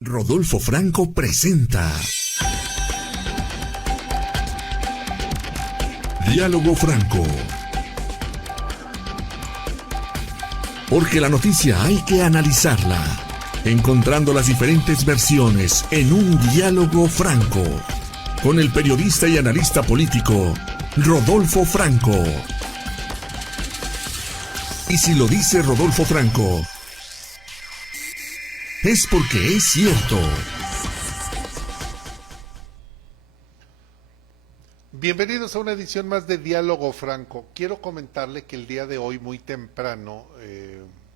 Rodolfo Franco presenta Diálogo Franco. Porque la noticia hay que analizarla, encontrando las diferentes versiones en un diálogo franco, con el periodista y analista político Rodolfo Franco. Y si lo dice Rodolfo Franco, es porque es cierto. Bienvenidos a una edición más de Diálogo Franco. Quiero comentarle que el día de hoy, muy temprano,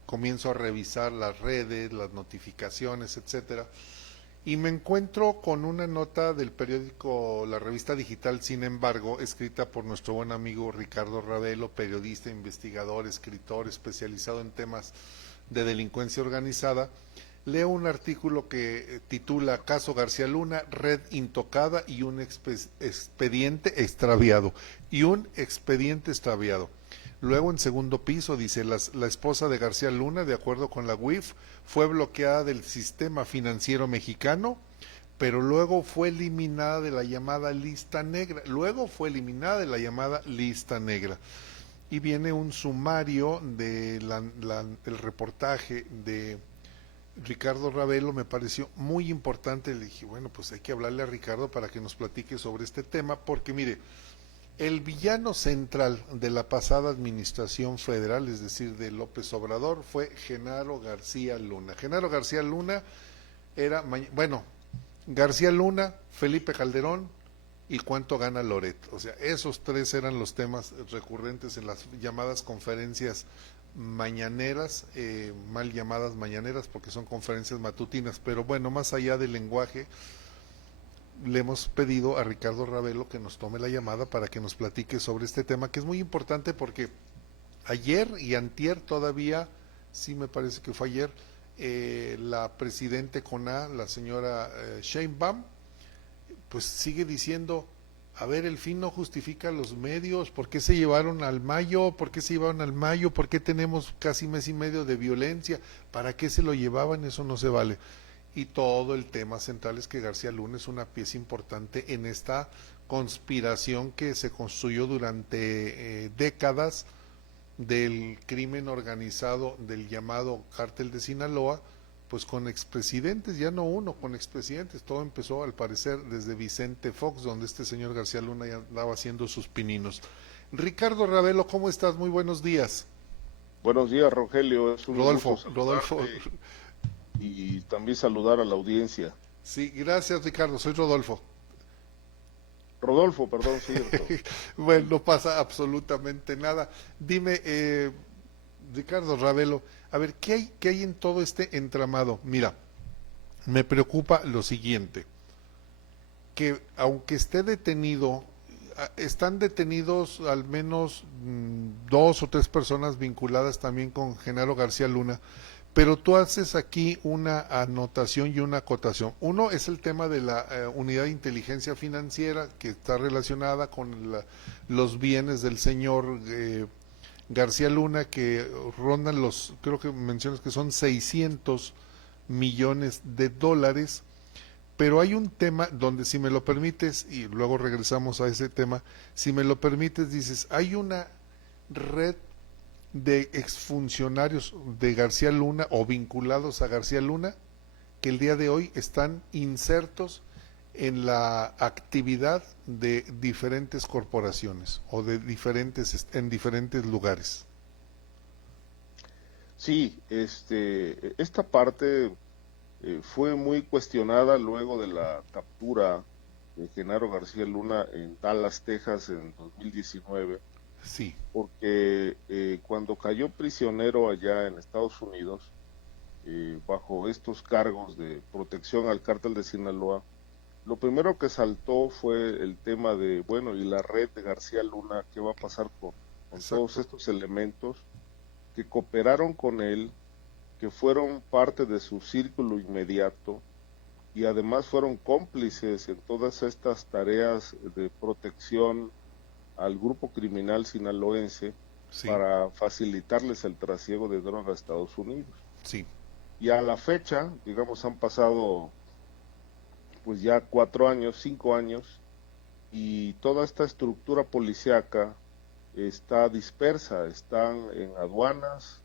comienzo a revisar las redes, las notificaciones, etcétera, y me encuentro con una nota del periódico La Revista Digital, sin embargo, escrita por nuestro buen amigo Ricardo Ravelo, periodista, investigador, escritor, especializado en temas de delincuencia organizada. Leo un artículo que titula Caso García Luna, red intocada y un expediente extraviado. Luego en segundo piso dice, la esposa de García Luna, de acuerdo con la UIF, fue bloqueada del sistema financiero mexicano, pero luego fue eliminada de la llamada lista negra. Y viene un sumario del reportaje de Ricardo Ravelo. Me pareció muy importante. Le dije, bueno, pues hay que hablarle a Ricardo para que nos platique sobre este tema, porque mire, el villano central de la pasada administración federal, es decir, de López Obrador, fue Genaro García Luna. Genaro García Luna era, bueno, García Luna, Felipe Calderón y cuánto gana Loret. O sea, esos tres eran los temas recurrentes en las llamadas conferencias mañaneras, mal llamadas mañaneras porque son conferencias matutinas. Pero bueno, más allá del lenguaje, le hemos pedido a Ricardo Ravelo que nos tome la llamada para que nos platique sobre este tema, que es muy importante porque ayer y antier todavía, sí me parece que fue ayer, la presidente CONA, la señora Sheinbaum, pues sigue diciendo, a ver, el fin no justifica los medios. ¿Por qué se llevaron al Mayo? ¿Por qué se llevaron al Mayo? ¿Por qué tenemos casi mes y medio de violencia? ¿Para qué se lo llevaban? Eso no se vale. Y todo el tema central es que García Luna es una pieza importante en esta conspiración que se construyó durante décadas del crimen organizado del llamado Cártel de Sinaloa, pues con expresidentes, ya no uno, con expresidentes. Todo empezó al parecer desde Vicente Fox, donde este señor García Luna ya andaba haciendo sus pininos. Ricardo Ravelo, ¿cómo estás? Muy buenos días. Buenos días, Rogelio. Es un gusto Rodolfo. saludarte y también saludar a la audiencia. Sí, gracias, Ricardo. Soy Rodolfo. Rodolfo, perdón, cierto. Bueno, no pasa absolutamente nada. Dime, Ricardo Ravelo, a ver, qué hay en todo este entramado? Mira, me preocupa lo siguiente, que aunque esté detenido, están detenidos al menos dos o tres personas vinculadas también con Genaro García Luna, pero tú haces aquí una anotación y una acotación. Uno es el tema de la unidad de inteligencia financiera, que está relacionada con los bienes del señor García Luna, que rondan creo que mencionas que son 600 millones de dólares. Pero hay un tema donde, si me lo permites, y luego regresamos a ese tema, si me lo permites, dices, hay una red de exfuncionarios de García Luna o vinculados a García Luna que el día de hoy están insertos en la actividad de diferentes corporaciones o de en diferentes lugares. Sí, esta parte fue muy cuestionada luego de la captura de Genaro García Luna en Dallas, Texas, en 2019, Sí, porque cuando cayó prisionero allá en Estados Unidos, bajo estos cargos de protección al cártel de Sinaloa, lo primero que saltó fue el tema de, bueno, y la red de García Luna, ¿qué va a pasar con todos exacto. estos elementos que cooperaron con él, que fueron parte de su círculo inmediato y además fueron cómplices en todas estas tareas de protección al grupo criminal sinaloense Sí, para facilitarles el trasiego de drogas a Estados Unidos? sí, Y a la fecha, digamos, han pasado pues ya 4 años, 5 años, y toda esta estructura policíaca está dispersa, están en aduanas,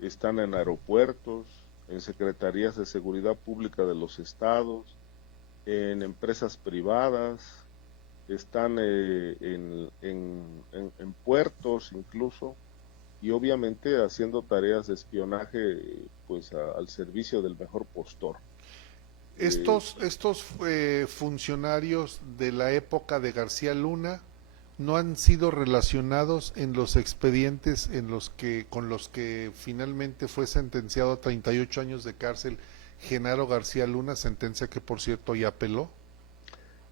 están en aeropuertos, en secretarías de seguridad pública de los estados, en empresas privadas, están en puertos incluso, y obviamente haciendo tareas de espionaje pues al servicio del mejor postor. Estos funcionarios de la época de García Luna no han sido relacionados en los expedientes con los que finalmente fue sentenciado a 38 años de cárcel Genaro García Luna, sentencia que por cierto ya apeló.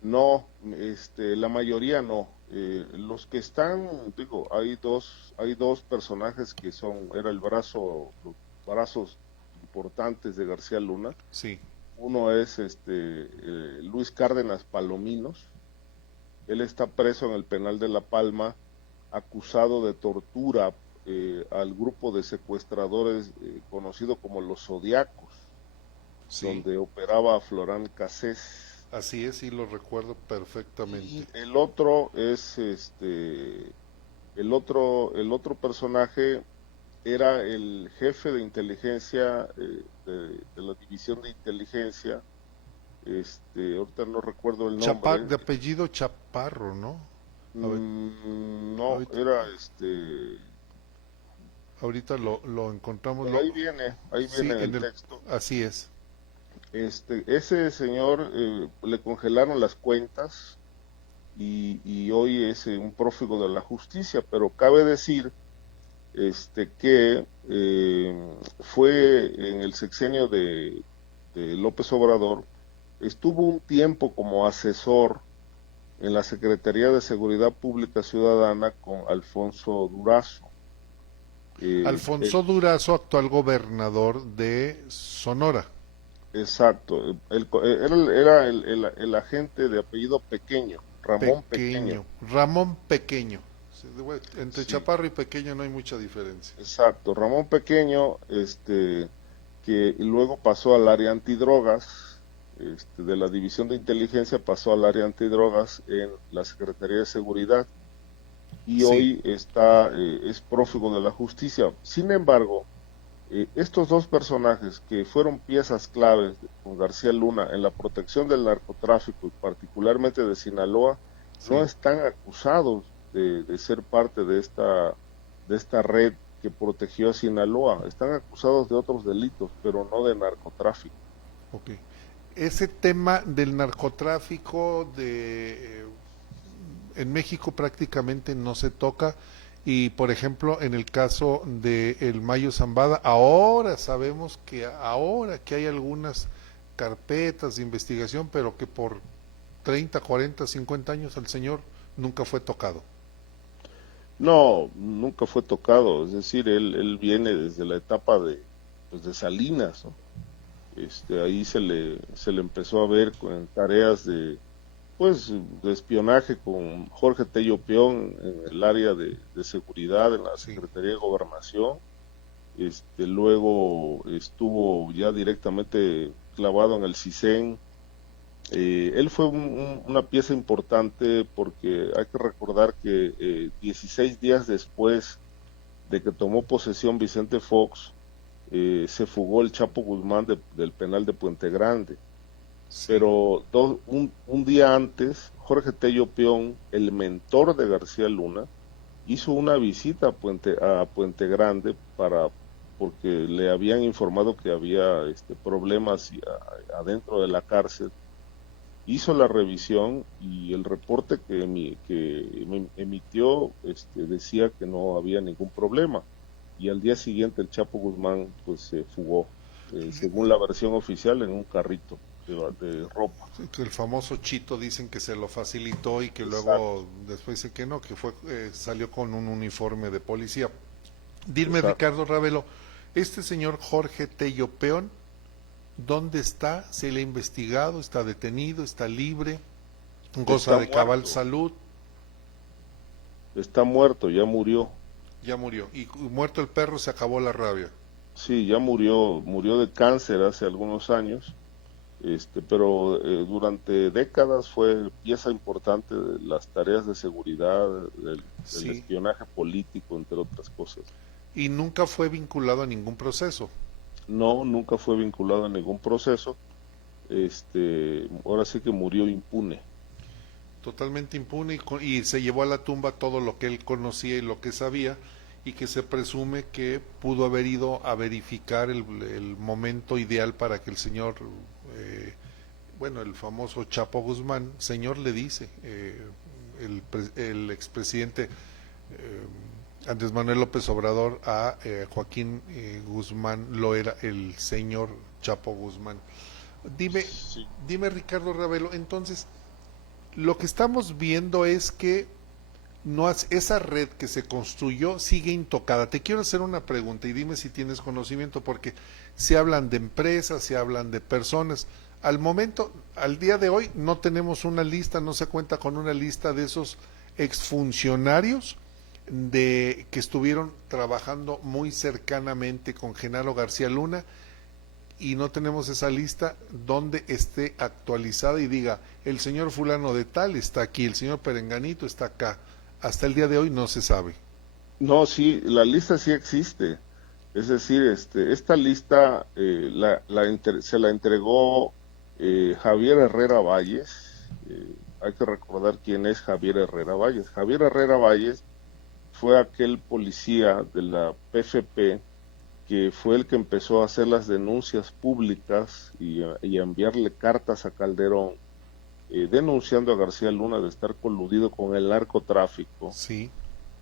No, la mayoría no. Los que están, digo, hay dos personajes que era los brazos importantes de García Luna. Sí. Uno es Luis Cárdenas Palominos. Él está preso en el penal de La Palma, acusado de tortura al grupo de secuestradores conocido como los Zodiacos, sí, donde operaba Florán Cassés. Así es, sí lo recuerdo perfectamente. Y el otro es el otro personaje era el jefe de inteligencia de la división de inteligencia. Ahorita no recuerdo el nombre. De apellido Chaparro, ¿no? No, ahorita, era ahorita lo encontramos. Ahí viene sí, en el texto. Así es. Ese señor le congelaron las cuentas y hoy es un prófugo de la justicia, pero cabe decir que fue en el sexenio de López Obrador, estuvo un tiempo como asesor en la Secretaría de Seguridad Pública Ciudadana con Alfonso Durazo. Alfonso Durazo, actual gobernador de Sonora. Exacto, era el agente de apellido Pequeño, Ramón Pequeño. Ramón Pequeño. Entre sí, Chaparro y Pequeño no hay mucha diferencia. Exacto, Ramón Pequeño, que luego pasó al área antidrogas, de la División de Inteligencia pasó al área antidrogas en la Secretaría de Seguridad, y sí, hoy es prófugo de la justicia. Sin embargo, estos dos personajes que fueron piezas claves con García Luna en la protección del narcotráfico y particularmente de Sinaloa, sí, no están acusados de ser parte de esta red que protegió a Sinaloa. Están acusados de otros delitos, pero no de narcotráfico. Okay. Ese tema del narcotráfico en México prácticamente no se toca. Y por ejemplo, en el caso de el Mayo Zambada, ahora sabemos que hay algunas carpetas de investigación, pero que por 30, 40, 50 años el señor nunca fue tocado. No, nunca fue tocado, es decir, él viene desde la etapa de Salinas, ¿no? Ahí se le empezó a ver con tareas de espionaje con Jorge Tello Peón en el área de seguridad en la Secretaría de Gobernación. Luego estuvo ya directamente clavado en el CISEN. Él fue una pieza importante porque hay que recordar que 16 días después de que tomó posesión Vicente Fox, se fugó el Chapo Guzmán del penal de Puente Grande. Sí. Pero un día antes, Jorge Tello Peón, el mentor de García Luna, hizo una visita a Puente Grande porque le habían informado que había problemas adentro de la cárcel. Hizo la revisión y el reporte que emitió decía que no había ningún problema. Y al día siguiente el Chapo Guzmán pues se fugó, según la versión oficial, en un carrito de ropa. El famoso Chito dicen que se lo facilitó y que luego después dice que no, que salió con un uniforme de policía. Dime, Ricardo Ravelo, este señor Jorge Tello Peón, ¿dónde está? ¿Se le ha investigado? ¿Está detenido? ¿Está libre? ¿Goza de cabal salud? Está muerto, ya murió. Ya murió. Y muerto el perro se acabó la rabia. Sí, ya murió de cáncer hace algunos años, pero durante décadas fue pieza importante de las tareas de seguridad, del Sí, espionaje político, entre otras cosas. y nunca fue vinculado a ningún proceso. No, nunca fue vinculado a ningún proceso. Ahora sí que murió impune. Totalmente impune y se llevó a la tumba todo lo que él conocía y lo que sabía y que se presume que pudo haber ido a verificar el momento ideal para que el señor, bueno, el famoso Chapo Guzmán, señor le dice, el expresidente Andrés Manuel López Obrador a Joaquín Guzmán lo era el señor Chapo Guzmán. Dime, Sí. dime Ricardo Ravelo, entonces lo que estamos viendo es que no esa red que se construyó sigue intocada. Te quiero hacer una pregunta y dime si tienes conocimiento, porque se hablan de empresas, se hablan de personas. Al momento, al día de hoy, no tenemos una lista, no se cuenta con una lista de esos exfuncionarios de que estuvieron trabajando muy cercanamente con Genaro García Luna y no tenemos esa lista donde esté actualizada y diga el señor fulano de tal está aquí, el señor Perenganito está acá. Hasta el día de hoy no se sabe. No, sí, la lista sí existe. Es decir, esta lista se la entregó Javier Herrera Valles. Hay que recordar quién es Javier Herrera Valles. Javier Herrera Valles fue aquel policía de la PFP que fue el que empezó a hacer las denuncias públicas y a enviarle cartas a Calderón denunciando a García Luna de estar coludido con el narcotráfico Sí,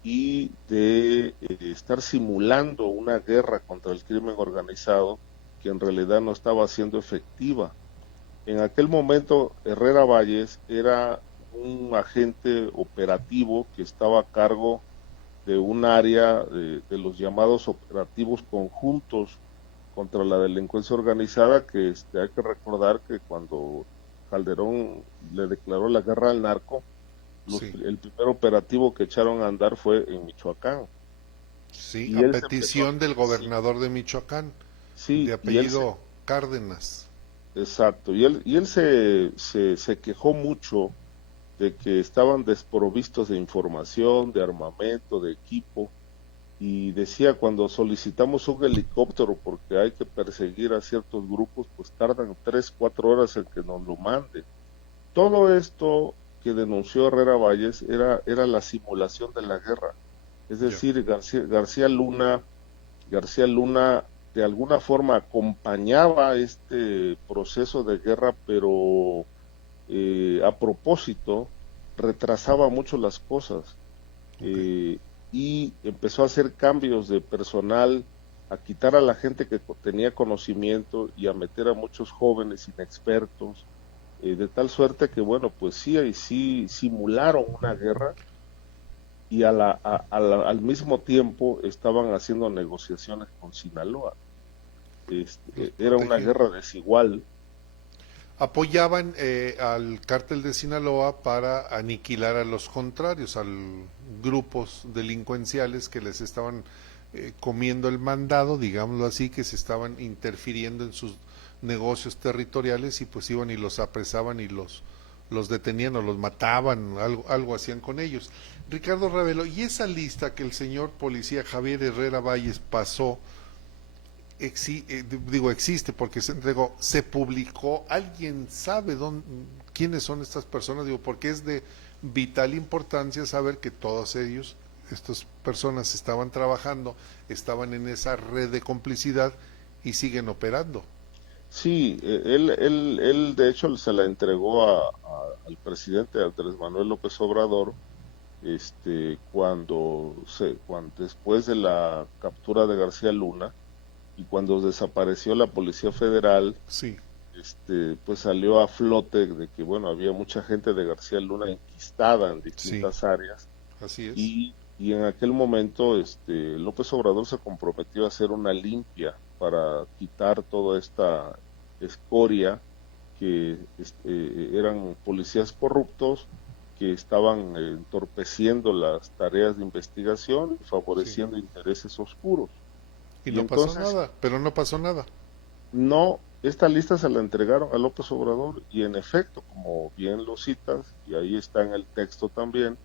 y de estar simulando una guerra contra el crimen organizado que en realidad no estaba siendo efectiva. En aquel momento Herrera Valles era un agente operativo que estaba a cargo de un área de los llamados operativos conjuntos contra la delincuencia organizada, que hay que recordar que cuando Calderón le declaró la guerra al narco, sí, el primer operativo que echaron a andar fue en Michoacán. sí, Y a él se empezó petición del sí, gobernador de Michoacán, de sí, apellido Cárdenas. exacto, y él se quejó mucho de que estaban desprovistos de información, de armamento, de equipo, y decía cuando solicitamos un helicóptero porque hay que perseguir a ciertos grupos, pues tardan 3, 4 horas en que nos lo manden. Todo esto que denunció Herrera Valles era la simulación de la guerra. Es Ya, decir, García Luna de alguna forma acompañaba este proceso de guerra, pero a propósito retrasaba mucho las cosas ok. eh, y empezó a hacer cambios de personal, a quitar a la gente que tenía conocimiento y a meter a muchos jóvenes inexpertos, de tal suerte que, bueno, pues sí simularon una guerra y al mismo tiempo estaban haciendo negociaciones con Sinaloa. Los Era una protegían. guerra desigual. Apoyaban al cártel de Sinaloa para aniquilar a los contrarios, a grupos delincuenciales que les estaban comiendo el mandado, digámoslo así, que se estaban interfiriendo en sus negocios territoriales y pues iban y los apresaban y los detenían o los mataban, algo hacían con ellos. Ricardo Ravelo, y esa lista que el señor policía Javier Herrera Valles pasó, digo existe porque se entregó, se publicó, alguien sabe quiénes son estas personas, digo, porque es de vital importancia saber que todos ellos, estas personas estaban trabajando, estaban en esa red de complicidad y siguen operando. Sí, él de hecho se la entregó al presidente Andrés Manuel López Obrador, cuando después de la captura de García Luna y cuando desapareció la Policía Federal, Sí, pues salió a flote de que, bueno, había mucha gente de García Luna enquistada en sí, distintas áreas así es. y en aquel momento, López Obrador se comprometió a hacer una limpia para quitar toda esta escoria que eran policías corruptos que estaban entorpeciendo las tareas de investigación y Sí. favoreciendo intereses oscuros. Y Y no pasó entonces, nada, pero no pasó nada. no, esta lista se la entregaron a López Obrador y en efecto, como bien lo citas, y ahí está en el texto también,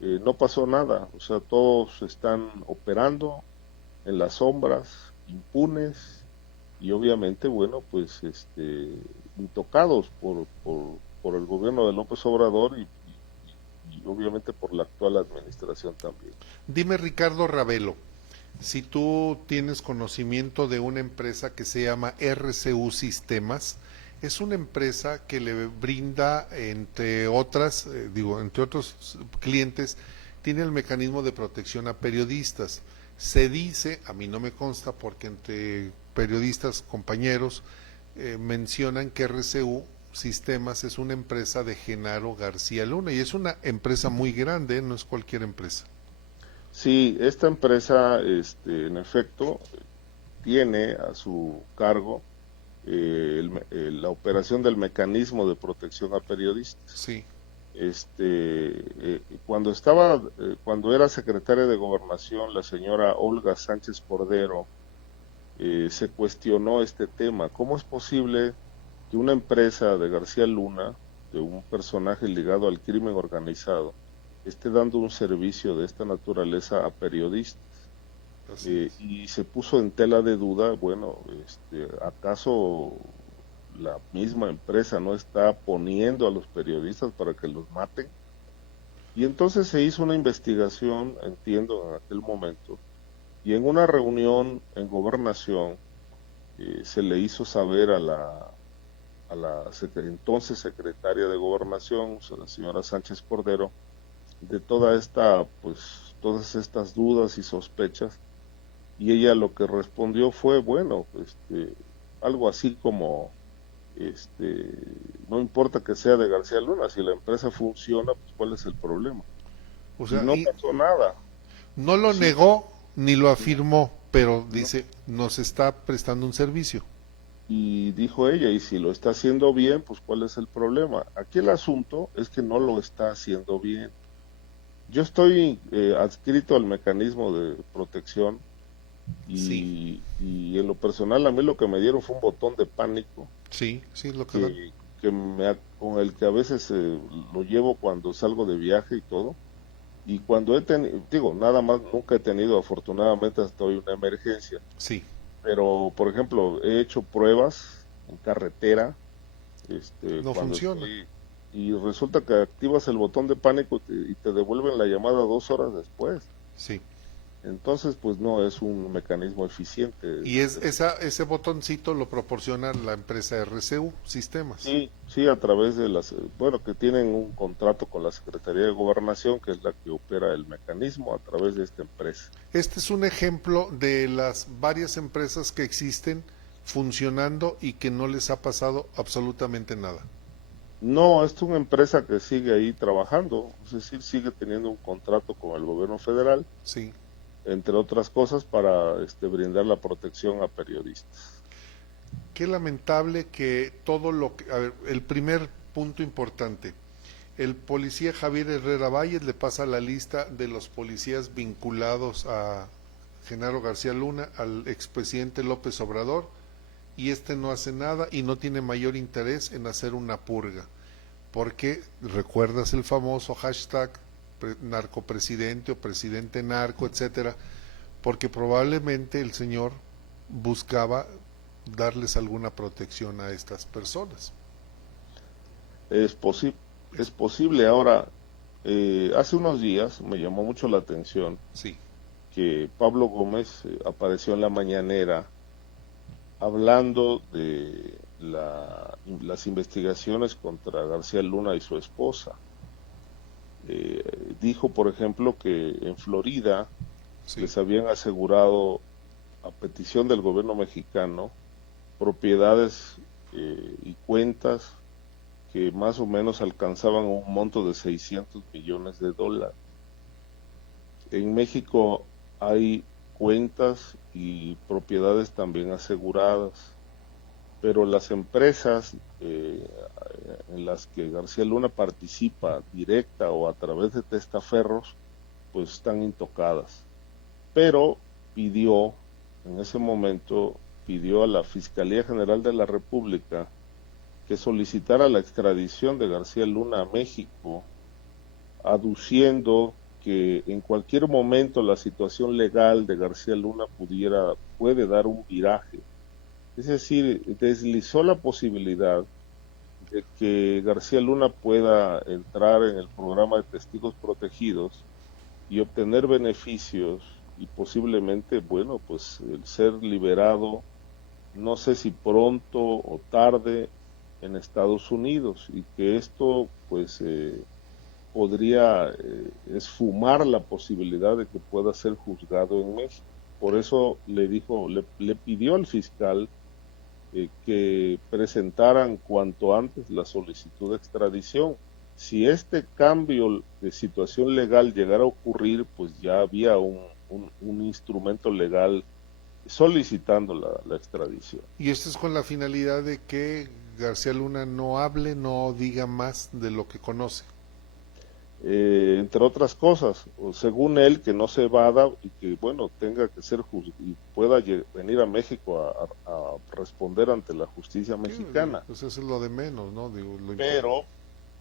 no pasó nada, o sea, todos están operando en las sombras, impunes y obviamente, bueno, pues intocados por el gobierno de López Obrador y obviamente por la actual administración también. Dime, Ricardo Ravelo, si tú tienes conocimiento de una empresa que se llama RCU Sistemas, es una empresa que le brinda, entre otras, entre otros clientes, tiene el mecanismo de protección a periodistas. Se dice, a mí no me consta, porque entre periodistas, compañeros, mencionan que RCU Sistemas es una empresa de Genaro García Luna y es una empresa muy grande, no es cualquier empresa. Sí, esta empresa, en efecto, tiene a su cargo la operación del mecanismo de protección a periodistas. Sí, Cuando era secretaria de Gobernación, la señora Olga Sánchez Cordero, se cuestionó este tema. ¿Cómo es posible que una empresa de García Luna, de un personaje ligado al crimen organizado, esté dando un servicio de esta naturaleza a periodistas? así es. Y se puso en tela de duda, bueno, ¿acaso la misma empresa no está poniendo a los periodistas para que los maten? Y entonces se hizo una investigación, entiendo, en aquel momento, y en una reunión en Gobernación se le hizo saber a la entonces secretaria de Gobernación, o sea, la señora Sánchez Cordero, de todas estas dudas y sospechas, y ella lo que respondió fue, bueno, algo así como, no importa que sea de García Luna, si la empresa funciona, pues ¿cuál es el problema? O Y sea, no y pasó nada. no lo Sí, negó ni lo no, afirmó, pero no. dice, nos está prestando un servicio. Y dijo ella, y si lo está haciendo bien, pues ¿cuál es el problema? Aquí el asunto es que no lo está haciendo bien. Yo estoy adscrito al mecanismo de protección Sí, y en lo personal a mí lo que me dieron fue un botón de pánico sí, sí, es lo que dan. con el que a veces lo llevo cuando salgo de viaje y todo. Y cuando he tenido, digo, nada más, nunca he tenido afortunadamente hasta hoy una emergencia, Sí, pero por ejemplo he hecho pruebas en carretera, no cuando funciona. estoy, y resulta que activas el botón de pánico y te devuelven la llamada 2 horas después. Sí. Entonces, pues no es un mecanismo eficiente. Y ese botoncito lo proporciona la empresa RCU Sistemas. Sí, sí, a través de bueno, que tienen un contrato con la Secretaría de Gobernación, que es la que opera el mecanismo a través de esta empresa. Este es un ejemplo de las varias empresas que existen funcionando y que no les ha pasado absolutamente nada. No, es una empresa que sigue ahí trabajando, es decir, sigue teniendo un contrato con el gobierno federal, Sí. entre otras cosas, para brindar la protección a periodistas. Qué lamentable que todo lo que... A ver, el primer punto importante. El policía Javier Herrera Valles le pasa la lista de los policías vinculados a Genaro García Luna, al expresidente López Obrador, y este no hace nada y no tiene mayor interés en hacer una purga. Porque recuerdas el famoso hashtag narcopresidente o presidente narco, etcétera, porque probablemente el señor buscaba darles alguna protección a estas personas. Es, posi es posible. Ahora, hace unos días me llamó mucho la atención Sí, que Pablo Gómez apareció en la mañanera hablando de las investigaciones contra García Luna y su esposa. Dijo, por ejemplo, que en Florida sí, les habían asegurado, a petición del gobierno mexicano, propiedades y cuentas que más o menos alcanzaban un monto de 600 millones de dólares. En México hay cuentas y propiedades también aseguradas, pero las empresas en las que García Luna participa directa o a través de testaferros, pues están intocadas. Pero pidió en ese momento pidió a la Fiscalía General de la República que solicitara la extradición de García Luna a México, aduciendo que en cualquier momento la situación legal de García Luna puede dar un viraje. Es decir, deslizó la posibilidad de que García Luna pueda entrar en el programa de testigos protegidos y obtener beneficios y posiblemente, bueno, pues el ser liberado, no sé si pronto o tarde, en Estados Unidos, y que esto pues podría esfumar la posibilidad de que pueda ser juzgado en México. Por eso le pidió al fiscal que presentaran cuanto antes la solicitud de extradición. Si este cambio de situación legal llegara a ocurrir, pues ya había un instrumento legal solicitando la extradición. Y esto es con la finalidad de que García Luna no hable, no diga más de lo que conoce. Entre otras cosas, según él, que no se evada y que, bueno, tenga que ser y pueda venir a México a responder ante la justicia mexicana. Pues eso es lo de menos, ¿no? Digo, pero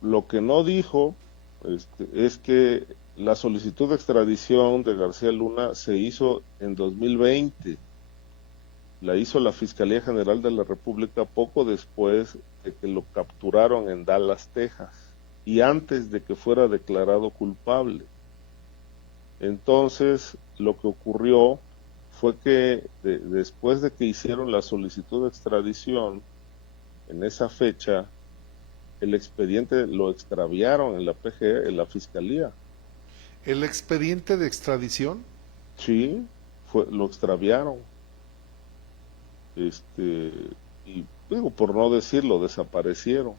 lo que no dijo es que la solicitud de extradición de García Luna se hizo en 2020. La hizo la Fiscalía General de la República poco después de que lo capturaron en Dallas, Texas, y antes de que fuera declarado culpable. Entonces, lo que ocurrió fue que después de que hicieron la solicitud de extradición, en esa fecha, el expediente lo extraviaron en la PGR, en la Fiscalía. ¿El expediente de extradición? Sí, lo extraviaron. Y digo, por no decirlo, desaparecieron.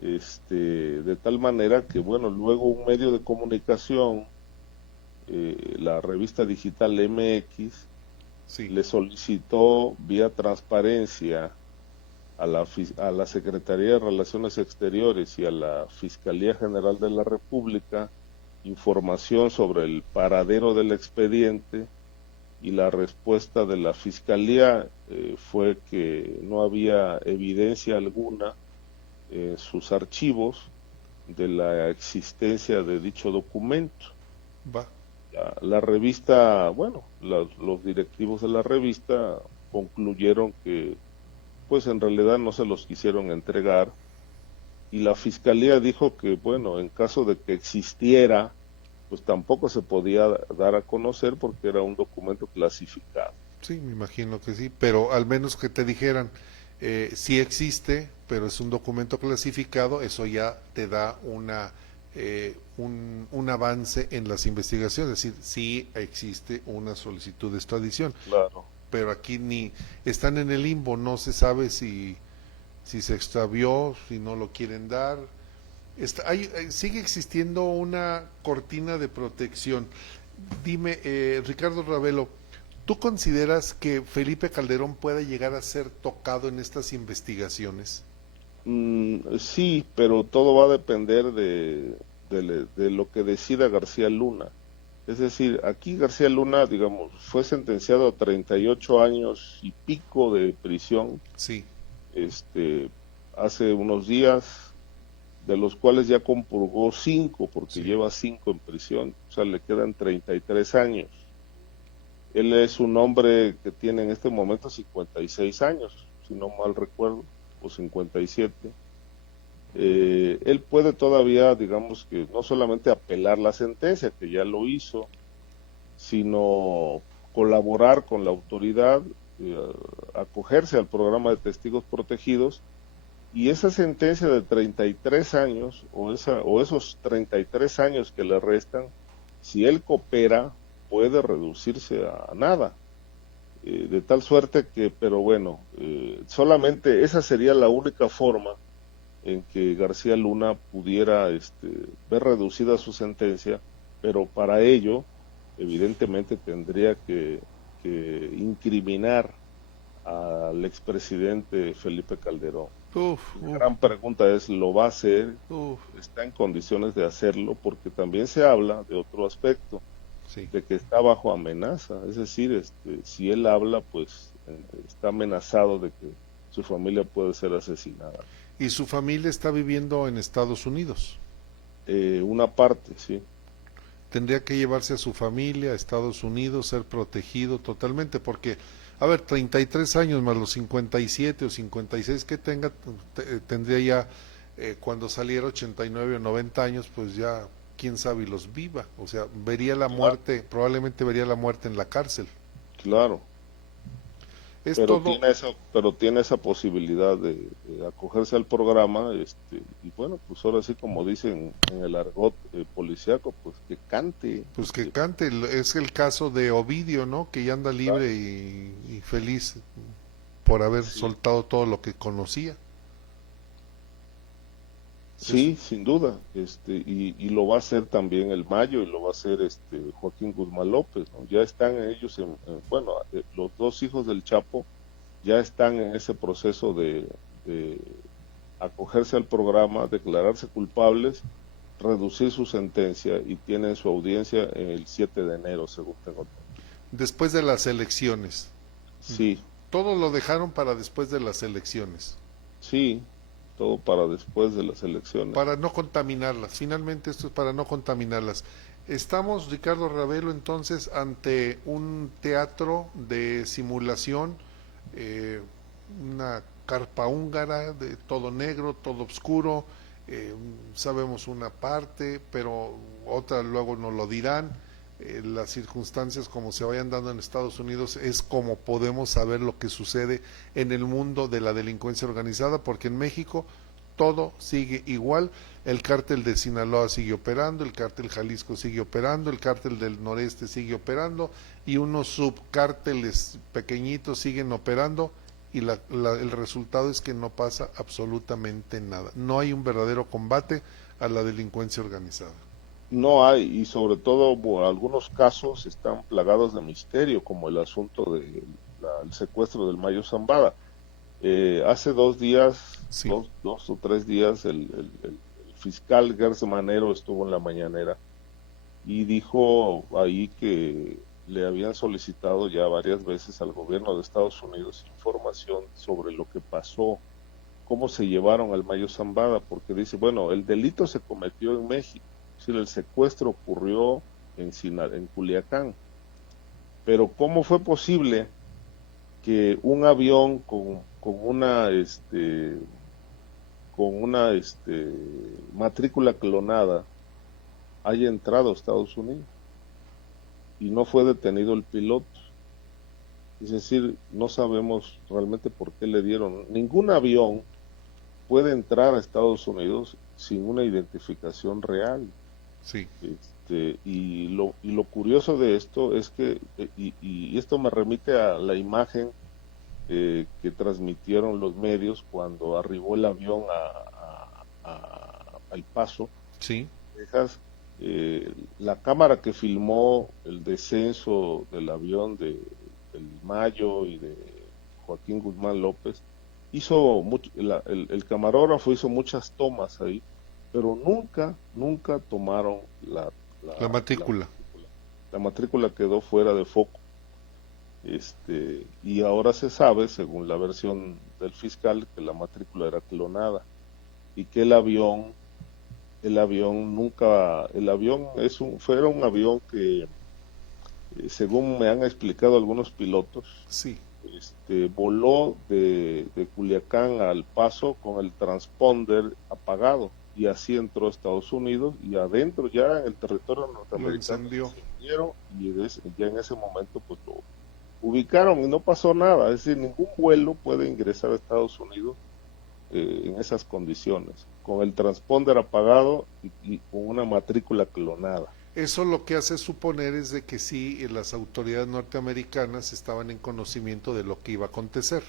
De tal manera que, bueno, luego un medio de comunicación, la revista digital MX, sí, le solicitó vía transparencia a la Secretaría de Relaciones Exteriores y a la Fiscalía General de la República información sobre el paradero del expediente, y la respuesta de la Fiscalía fue que no había evidencia alguna en sus archivos de la existencia de dicho documento. Va. La revista, bueno, los directivos de la revista concluyeron que pues en realidad no se los quisieron entregar, y la Fiscalía dijo que, bueno, en caso de que existiera, pues tampoco se podía dar a conocer porque era un documento clasificado. Sí, me imagino que sí, pero al menos que te dijeran, sí existe, pero es un documento clasificado, eso ya te da un avance en las investigaciones, es decir, sí existe una solicitud de extradición. Claro. Pero aquí ni están en el limbo, no se sabe si se extravió, si no lo quieren dar. Sigue existiendo una cortina de protección. Dime, Ricardo Ravelo, ¿tú consideras que Felipe Calderón puede llegar a ser tocado en estas investigaciones? Sí, pero todo va a depender de lo que decida García Luna. Es decir, aquí García Luna, digamos, fue sentenciado a 38 años y pico de prisión. Sí. Hace unos días, de los cuales ya compurgó 5, porque sí, lleva 5 en prisión, o sea, le quedan 33 años. Él es un hombre que tiene en este momento 56 años, si no mal recuerdo, o 57. Él puede todavía, digamos, que no solamente apelar la sentencia, que ya lo hizo, sino colaborar con la autoridad, acogerse al programa de testigos protegidos, y esa sentencia de 33 años, o esos 33 años que le restan, si él coopera, puede reducirse a nada. De tal suerte que, pero bueno, solamente esa sería la única forma en que García Luna pudiera ver reducida su sentencia, pero para ello, evidentemente, tendría que incriminar al expresidente Felipe Calderón. La gran pregunta es, ¿lo va a hacer? ¿Está en condiciones de hacerlo? Porque también se habla de otro aspecto. Sí. de que está bajo amenaza. Es decir, si él habla, pues está amenazado de que su familia puede ser asesinada. Y su familia está viviendo en Estados Unidos. Una parte, sí. Tendría que llevarse a su familia a Estados Unidos, ser protegido totalmente, porque, a ver, 33 años más los 57 o 56 que tenga, tendría ya, cuando saliera 89 o 90 años, pues ya, quién sabe, y los viva. O sea, vería la Claro, muerte, probablemente vería la muerte en la cárcel. claro. Es todo, Pero tiene esa posibilidad de acogerse al programa, y bueno, pues ahora sí, como dicen en el argot policíaco, pues que cante. pues que cante. Es el caso de Ovidio, ¿no? Que ya anda Claro. libre y feliz por haber Sí, soltado todo lo que conocía. Es, sí, sin duda, y lo va a hacer también el Mayo y lo va a hacer Joaquín Guzmán López, ¿no? Ya están ellos bueno, los dos hijos del Chapo ya están en ese proceso de acogerse al programa, declararse culpables, reducir su sentencia y tienen su audiencia el 7 de enero, según tengo entendido. después de las elecciones. Sí, Todo lo dejaron para después de las elecciones, sí, todo para después de las elecciones. para no contaminarlas. Finalmente esto es para no contaminarlas. Estamos, Ricardo Ravelo, entonces ante un teatro de simulación, eh, una carpa húngara de todo negro, todo oscuro. Sabemos una parte, pero otra luego nos lo dirán. Las circunstancias como se vayan dando en Estados Unidos es como podemos saber lo que sucede en el mundo de la delincuencia organizada, porque en México todo sigue igual. El cártel de Sinaloa sigue operando, el cártel Jalisco sigue operando, el cártel del noreste sigue operando y unos subcárteles pequeñitos siguen operando, y el resultado es que no pasa absolutamente nada. No hay un verdadero combate a la delincuencia organizada. No hay, y sobre todo algunos casos están plagados de misterio, como el asunto del secuestro del Mayo Zambada. Hace 2 días, Sí, 2 o 3 días, el fiscal Gers Manero estuvo en la mañanera y dijo ahí que le habían solicitado ya varias veces al gobierno de Estados Unidos información sobre lo que pasó, cómo se llevaron al Mayo Zambada, porque dice, bueno, el delito se cometió en México, es decir, el secuestro ocurrió en Culiacán, pero ¿cómo fue posible que un avión con una matrícula clonada haya entrado a Estados Unidos y no fue detenido el piloto? Es decir, no sabemos realmente por qué le dieron. Ningún avión puede entrar a Estados Unidos sin una identificación real. sí. Y lo curioso de esto es que, y esto me remite a la imagen que transmitieron los medios cuando arribó el avión a El Paso, Sí, Texas. La cámara que filmó el descenso del avión del Mayo y de Joaquín Guzmán López el camarógrafo hizo muchas tomas ahí, pero nunca tomaron la la matrícula. matrícula. La matrícula quedó fuera de foco. Y ahora se sabe, según la versión del fiscal, que la matrícula era clonada y que era un avión que, según me han explicado algunos pilotos, Sí, voló de Culiacán al Paso con el transponder apagado y así entró a Estados Unidos y adentro ya en el territorio lo norteamericano se encendió. encendieron y ya en ese momento pues lo ubicaron y no pasó nada. Es decir, ningún vuelo puede ingresar a Estados Unidos en esas condiciones, con el transponder apagado y con una matrícula clonada. Eso lo que hace suponer es de que sí, las autoridades norteamericanas estaban en conocimiento de lo que iba a acontecer.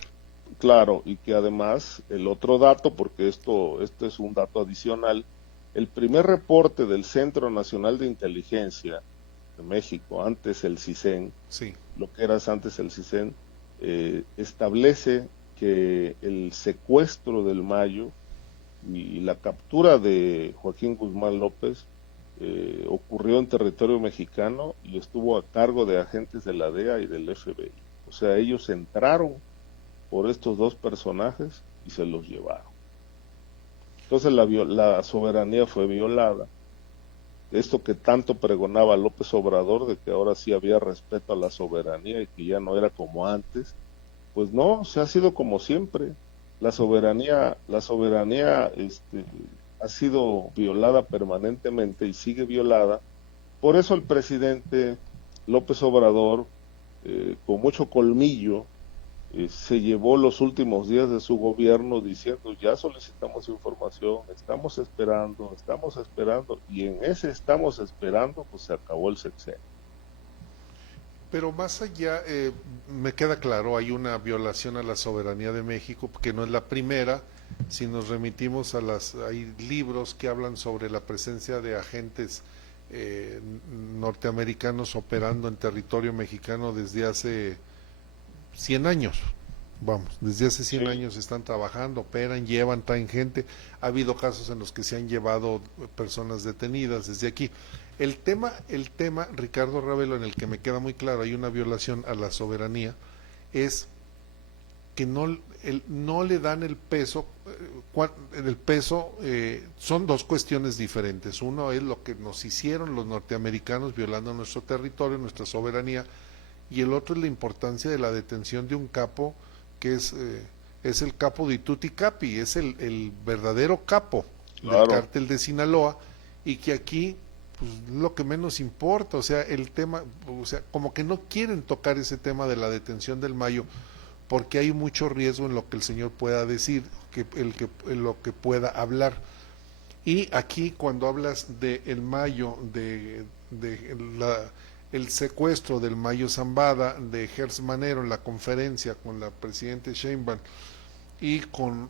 Claro, y que además el otro dato, porque esto es un dato adicional, el primer reporte del Centro Nacional de Inteligencia de México, antes el CISEN, Sí, lo que era antes el CISEN, establece que el secuestro del Mayo y la captura de Joaquín Guzmán López ocurrió en territorio mexicano y estuvo a cargo de agentes de la DEA y del FBI. O sea, ellos entraron por estos dos personajes y se los llevaron. Entonces la soberanía fue violada. Esto que tanto pregonaba López Obrador, de que ahora sí había respeto a la soberanía y que ya no era como antes, pues no, se ha sido como siempre. La soberanía ha sido violada permanentemente y sigue violada. Por eso el presidente López Obrador, con mucho colmillo, se llevó los últimos días de su gobierno diciendo: ya solicitamos información, estamos esperando, y en ese estamos esperando, pues se acabó el sexenio. Pero más allá, me queda claro, hay una violación a la soberanía de México, que no es la primera. Si nos remitimos hay libros que hablan sobre la presencia de agentes norteamericanos operando en territorio mexicano desde hace 100 años. Vamos, desde hace 100 años están trabajando, operan, llevan, traen gente. Ha habido casos en los que se han llevado personas detenidas desde aquí. El tema, Ricardo Ravelo, en el que me queda muy claro, hay una violación a la soberanía, es que no le dan el peso. Son dos cuestiones diferentes. Uno es lo que nos hicieron los norteamericanos violando nuestro territorio, nuestra soberanía, y el otro es la importancia de la detención de un capo que es el capo de Tutti Capi, es el verdadero capo del cártel de Sinaloa, y que aquí pues lo que menos importa. O sea, el tema, o sea, como que no quieren tocar ese tema de la detención del Mayo, porque hay mucho riesgo en lo que el señor pueda decir, en lo que pueda hablar. Y aquí, cuando hablas de el Mayo, el secuestro del Mayo Zambada, de Gers Manero en la conferencia con la presidenta Sheinbaum, y con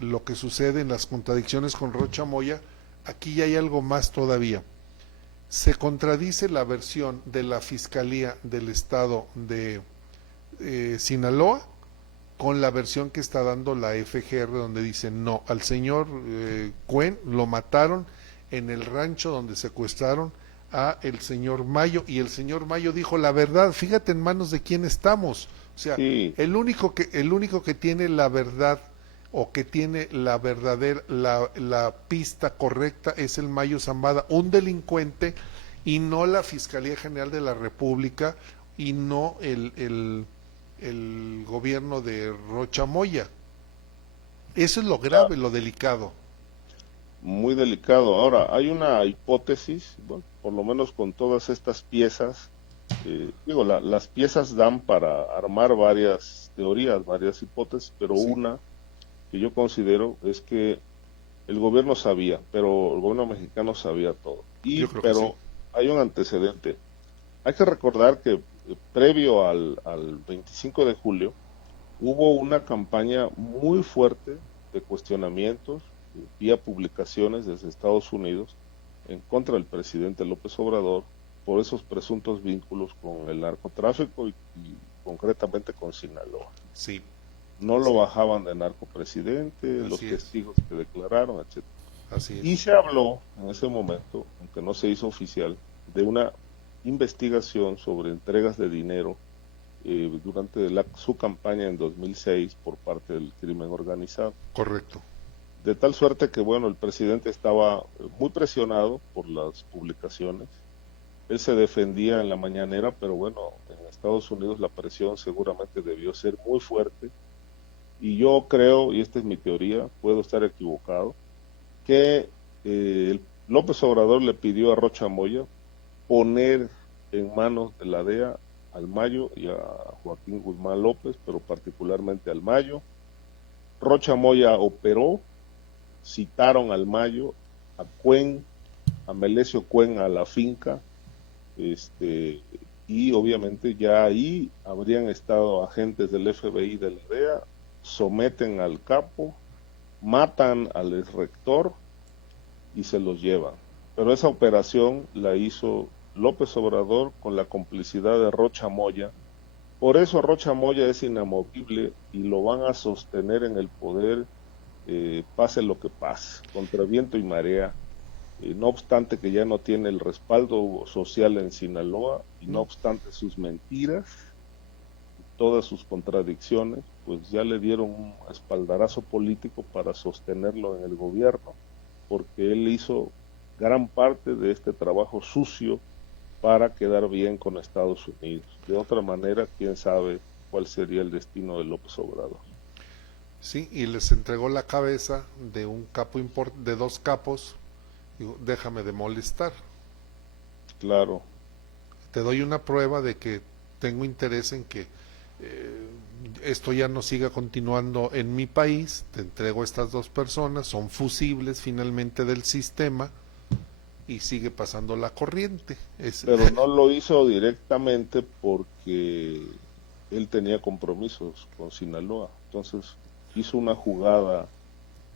lo que sucede en las contradicciones con Rocha Moya, aquí ya hay algo más todavía. Se contradice la versión de la Fiscalía del Estado de Sinaloa con la versión que está dando la FGR, donde dice: no, al señor Cuen lo mataron en el rancho donde secuestraron a el señor Mayo, y el señor Mayo dijo la verdad. Fíjate en manos de quién estamos. O sea, sí. el único que tiene la verdad, o que tiene la pista correcta, es el Mayo Zambada, un delincuente, y no la Fiscalía General de la República, y no el gobierno de Rocha Moya. Eso es lo grave, lo delicado. Muy delicado. Ahora, hay una hipótesis, bueno, por lo menos con todas estas piezas, las piezas dan para armar varias teorías, varias hipótesis, pero sí. Una que yo considero es que el gobierno sabía, pero el gobierno mexicano sabía todo. Pero sí. Hay un antecedente. Hay que recordar que previo al 25 de julio hubo una campaña muy fuerte de cuestionamientos vía publicaciones desde Estados Unidos en contra del presidente López Obrador por esos presuntos vínculos con el narcotráfico y concretamente con Sinaloa. Sí. No lo bajaban de narcopresidente, los testigos que declararon, etc. Así es. Y se habló en ese momento, aunque no se hizo oficial, de una investigación sobre entregas de dinero durante su campaña en 2006 por parte del crimen organizado. Correcto. De tal suerte que, bueno, el presidente estaba muy presionado por las publicaciones. Él se defendía en la mañanera, pero bueno, en Estados Unidos la presión seguramente debió ser muy fuerte. Y yo creo, y esta es mi teoría, puedo estar equivocado, que López Obrador le pidió a Rocha Moya poner en manos de la DEA al Mayo y a Joaquín Guzmán López, pero particularmente al Mayo. Rocha Moya operó, citaron al Mayo, a Cuen, a Melesio Cuen a la finca, y obviamente ya ahí habrían estado agentes del FBI y de la DEA, someten al capo, matan al exrector y se los llevan. Pero esa operación la hizo López Obrador con la complicidad de Rocha Moya. Por eso Rocha Moya es inamovible y lo van a sostener en el poder, pase lo que pase, contra viento y marea. no obstante que ya no tiene el respaldo social en Sinaloa, y no obstante sus mentiras, todas sus contradicciones, pues ya le dieron un espaldarazo político para sostenerlo en el gobierno, porque él hizo gran parte de este trabajo sucio para quedar bien con Estados Unidos. De otra manera, quién sabe cuál sería el destino de López Obrador. Sí, y les entregó la cabeza de un capo de dos capos. Digo, déjame de molestar. Claro. Te doy una prueba de que tengo interés en que esto ya no siga continuando en mi país. Te entrego a estas dos personas, son fusibles finalmente del sistema y sigue pasando la corriente. Pero no lo hizo directamente porque él tenía compromisos con Sinaloa. Entonces hizo una jugada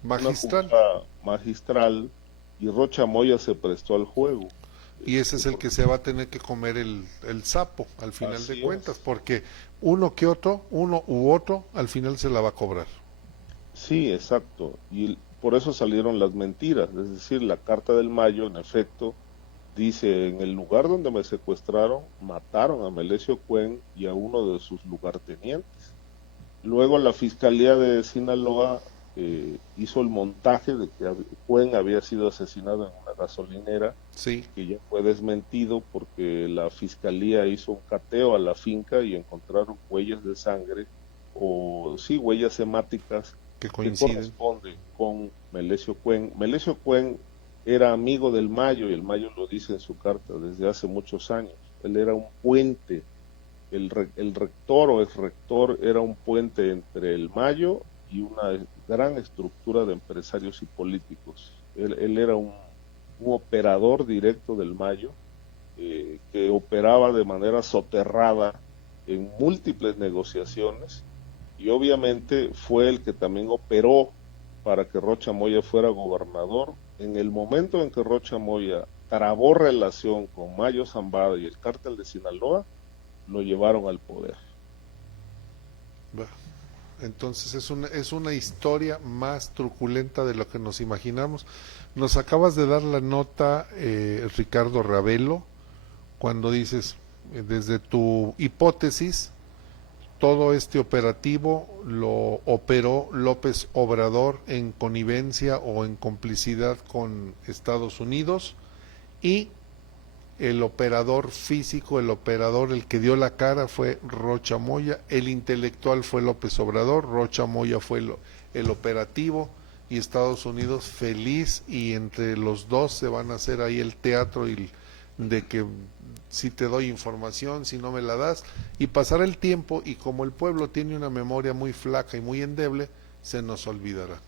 magistral, y Rocha Moya se prestó al juego. Y ese es el que se va a tener que comer el sapo al final de cuentas, porque uno u otro al final se la va a cobrar. Sí, exacto. Y por eso salieron las mentiras. Es decir, la Carta del Mayo, en efecto, dice: en el lugar donde me secuestraron, mataron a Melesio Cuen y a uno de sus lugartenientes. Luego la Fiscalía de Sinaloa hizo el montaje de que Cuen había sido asesinado en una gasolinera, sí, que ya fue desmentido porque la Fiscalía hizo un cateo a la finca y encontraron huellas de sangre, o sí, huellas hemáticas que corresponden con Melesio Cuen. Melesio Cuen era amigo del Mayo, y el Mayo lo dice en su carta desde hace muchos años. Él era un puente, el rector o exrector era un puente entre el Mayo y una gran estructura de empresarios y políticos. Él era un operador directo del Mayo, que operaba de manera soterrada en múltiples negociaciones, y obviamente fue el que también operó para que Rocha Moya fuera gobernador. En el momento en que Rocha Moya trabó relación con Mayo Zambada y el cártel de Sinaloa, lo llevaron al poder. Entonces es una historia más truculenta de lo que nos imaginamos. Nos acabas de dar la nota, Ricardo Ravelo, cuando dices, desde tu hipótesis, todo este operativo lo operó López Obrador en connivencia o en complicidad con Estados Unidos, y el operador físico, el que dio la cara fue Rocha Moya, el intelectual fue López Obrador, Rocha Moya fue el operativo, y Estados Unidos feliz, y entre los dos se van a hacer ahí el teatro de que si te doy información, si no me la das, y pasará el tiempo, y como el pueblo tiene una memoria muy flaca y muy endeble, se nos olvidará.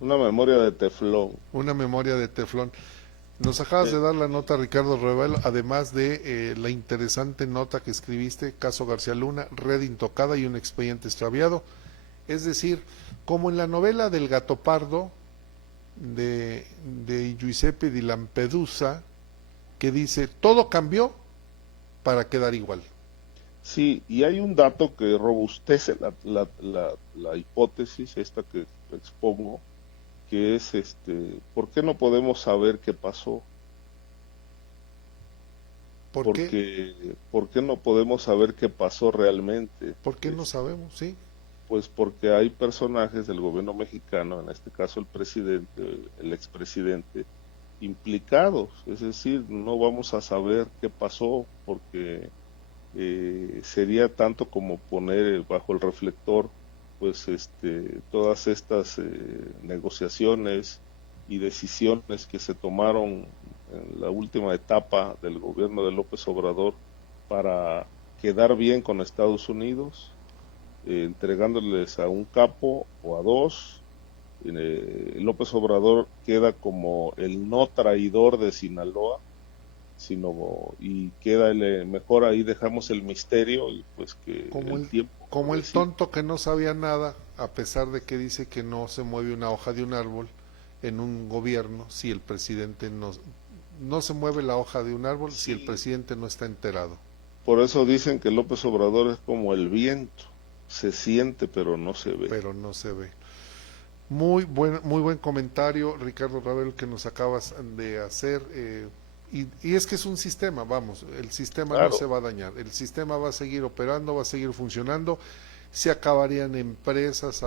Una memoria de teflón. Una memoria de teflón. Nos acabas de dar la nota, Ricardo Ravelo, además de la interesante nota que escribiste, Caso García Luna, Red Intocada y un expediente extraviado. Es decir, como en la novela del Gato Pardo de Giuseppe di Lampedusa, que dice, todo cambió para quedar igual. Sí, y hay un dato que robustece la hipótesis esta que expongo, que es ¿por qué no podemos saber qué pasó? ¿Por qué no podemos saber qué pasó realmente? ¿Por qué no sabemos? Sí. Pues porque hay personajes del gobierno mexicano, en este caso el presidente, el expresidente, implicados. Es decir, no vamos a saber qué pasó porque sería tanto como poner bajo el reflector pues todas estas negociaciones y decisiones que se tomaron en la última etapa del gobierno de López Obrador para quedar bien con Estados Unidos, entregándoles a un capo o a dos. López Obrador queda como el no traidor de Sinaloa, y queda mejor ahí dejamos el misterio, y pues que como el tonto que no sabía nada, a pesar de que dice que no se mueve una hoja de un árbol en un gobierno si el presidente no se mueve la hoja de un árbol si el presidente no está enterado. Por eso dicen que López Obrador es como el viento, se siente pero no se ve. Muy buen comentario, Ricardo Ravelo, que nos acabas de hacer. Y es que es un sistema, vamos, el sistema Claro. no se va a dañar, el sistema va a seguir operando, va a seguir funcionando, se acabarían empresas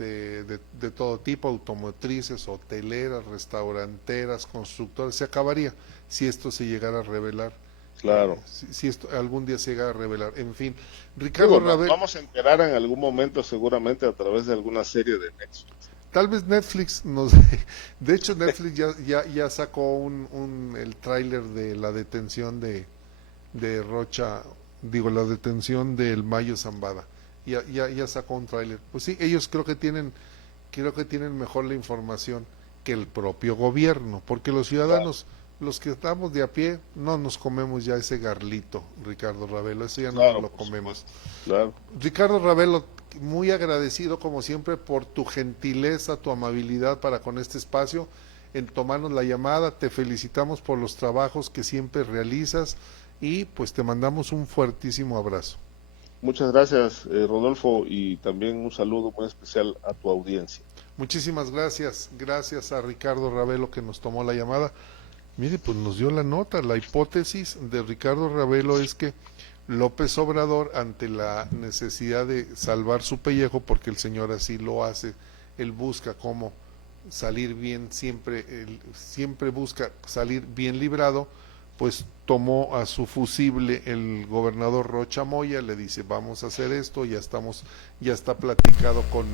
de todo tipo, automotrices, hoteleras, restauranteras, constructoras, se acabaría si esto se llegara a revelar. Claro. Si esto algún día se llegara a revelar. En fin, Ricardo Nos Ravelo. vamos a enterar en algún momento seguramente a través de alguna serie de Netflix. Tal vez Netflix de hecho Netflix ya sacó el tráiler de la detención de Rocha, digo, la detención del Mayo Zambada. Ya sacó un tráiler. Pues sí, ellos creo que tienen mejor la información que el propio gobierno, porque los ciudadanos, los que estamos de a pie, no nos comemos ya ese garlito, Ricardo Ravelo, eso ya no Claro, nos lo por comemos. supuesto. Claro. Ricardo Ravelo, muy agradecido como siempre por tu gentileza, tu amabilidad para con este espacio, en tomarnos la llamada. Te felicitamos por los trabajos que siempre realizas y pues te mandamos un fuertísimo abrazo. Muchas gracias, Rodolfo, y también un saludo muy especial a tu audiencia. Muchísimas gracias a Ricardo Ravelo que nos tomó la llamada. Mire, pues nos dio la nota. La hipótesis de Ricardo Ravelo es que López Obrador, ante la necesidad de salvar su pellejo, porque el señor así lo hace, él busca cómo salir bien, siempre busca salir bien librado, pues tomó a su fusible el gobernador Rocha Moya, le dice vamos a hacer esto, ya está platicado con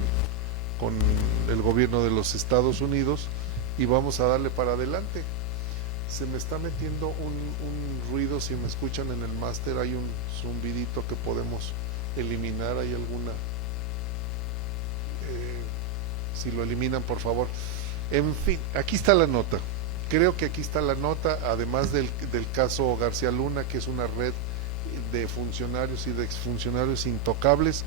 el gobierno de los Estados Unidos y vamos a darle para adelante. Se me está metiendo un ruido, si me escuchan en el máster hay un zumbidito que podemos eliminar, hay alguna, si lo eliminan por favor. En fin, aquí está la nota, creo que aquí está la nota, además del caso García Luna, que es una red de funcionarios y de exfuncionarios intocables.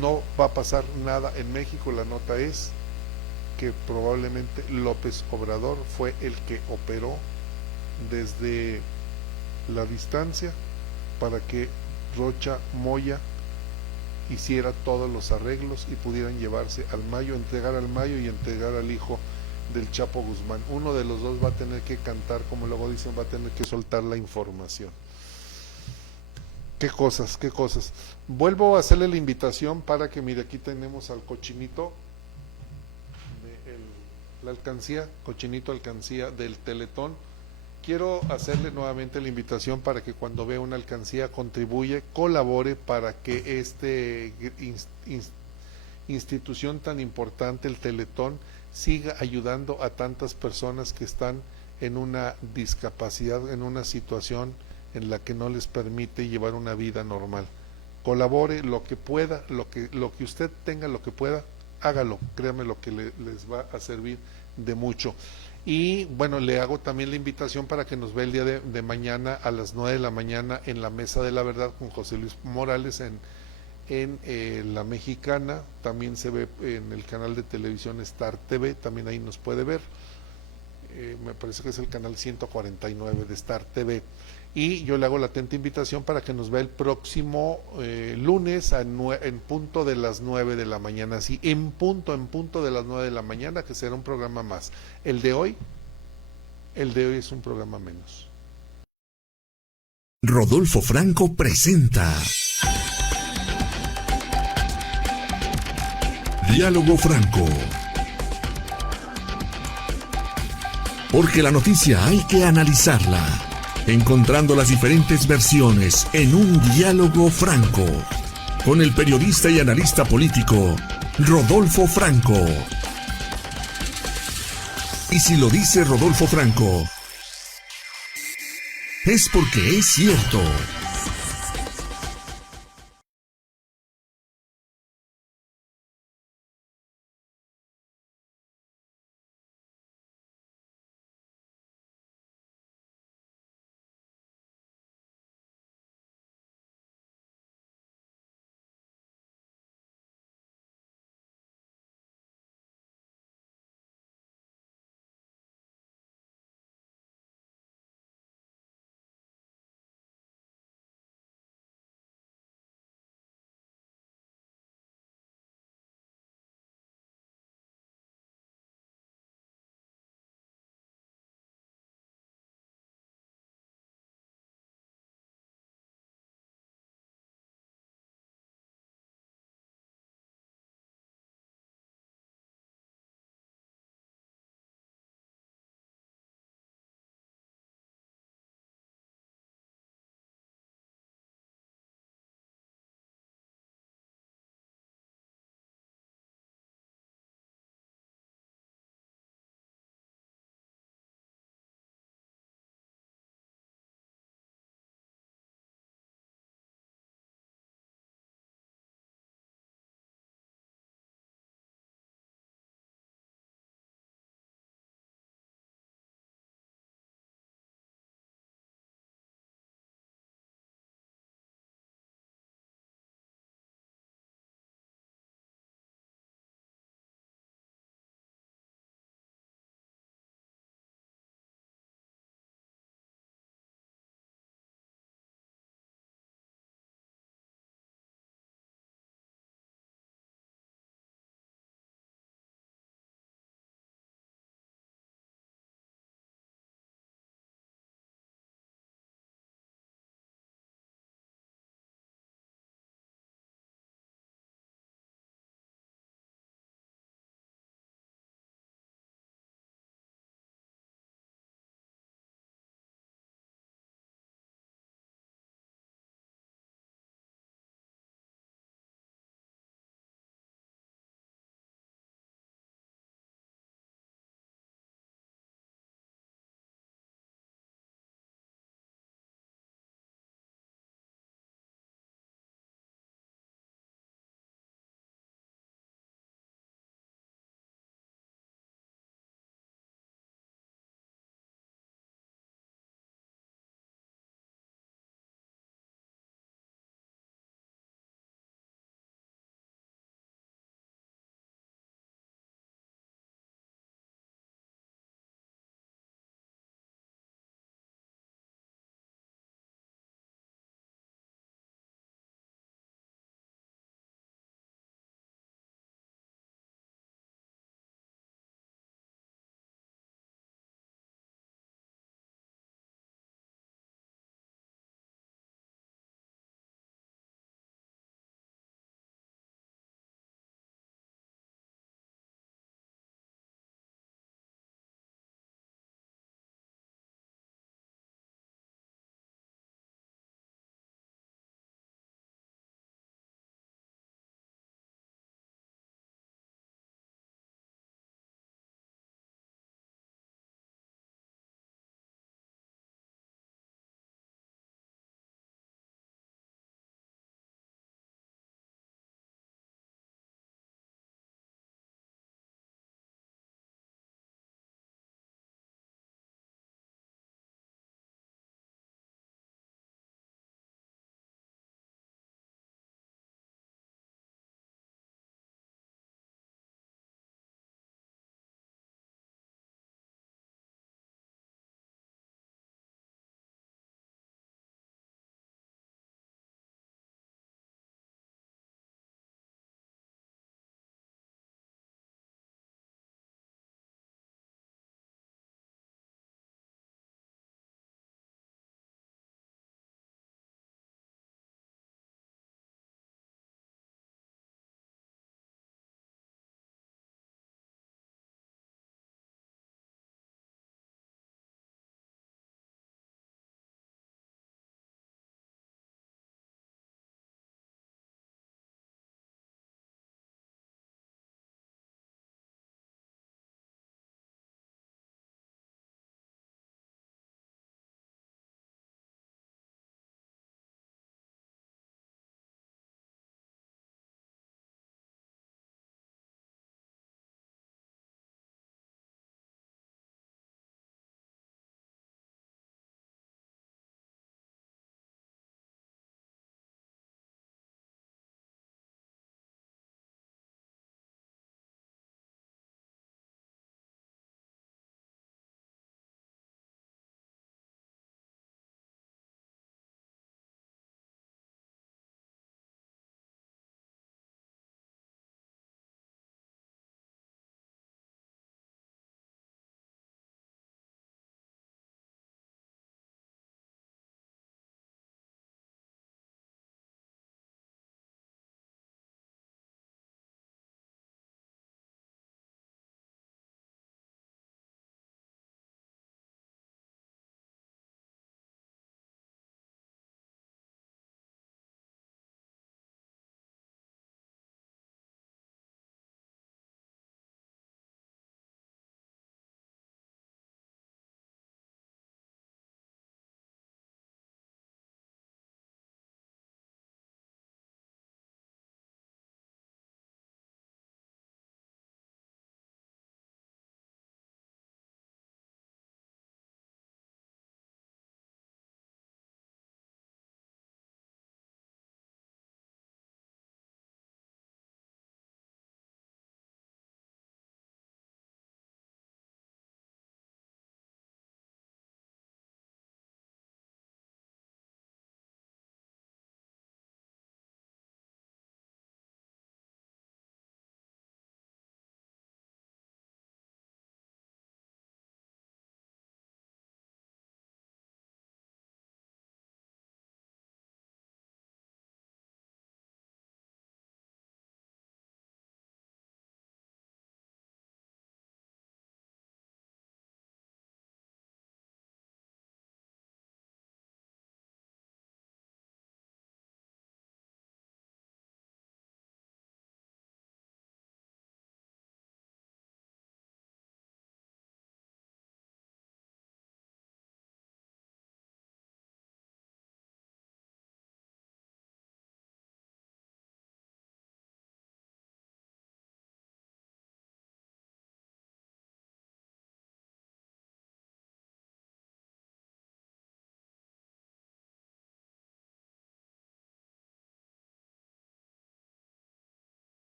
No va a pasar nada en México, la nota es que probablemente López Obrador fue el que operó desde la distancia para que Rocha Moya hiciera todos los arreglos y pudieran llevarse al Mayo, entregar al Mayo y entregar al hijo del Chapo Guzmán. Uno de los dos va a tener que cantar, como luego dicen, va a tener que soltar la información. Qué cosas. Vuelvo a hacerle la invitación para que, mire, aquí tenemos al cochinito la alcancía, cochinito alcancía del Teletón. Quiero hacerle nuevamente la invitación para que cuando vea una alcancía contribuye, colabore para que institución tan importante, el Teletón, siga ayudando a tantas personas que están en una discapacidad, en una situación en la que no les permite llevar una vida normal. Colabore lo que pueda, lo que usted tenga, lo que pueda, hágalo, créame lo que les va a servir de mucho. Y bueno, le hago también la invitación para que nos vea el día de mañana a las 9 de la mañana en la Mesa de la Verdad con José Luis Morales en La Mexicana. También se ve en el canal de televisión Star TV, también ahí nos puede ver. Me parece que es el canal 149 de Star TV. Y yo le hago la atenta invitación para que nos vea el próximo lunes en punto de las 9 de la mañana. Sí, en punto de las 9 de la mañana, que será un programa más. El de hoy es un programa menos. Rodolfo Franco presenta Diálogo Franco. Porque la noticia hay que analizarla, encontrando las diferentes versiones en un diálogo franco, con el periodista y analista político Rodolfo Franco. Y si lo dice Rodolfo Franco, es porque es cierto.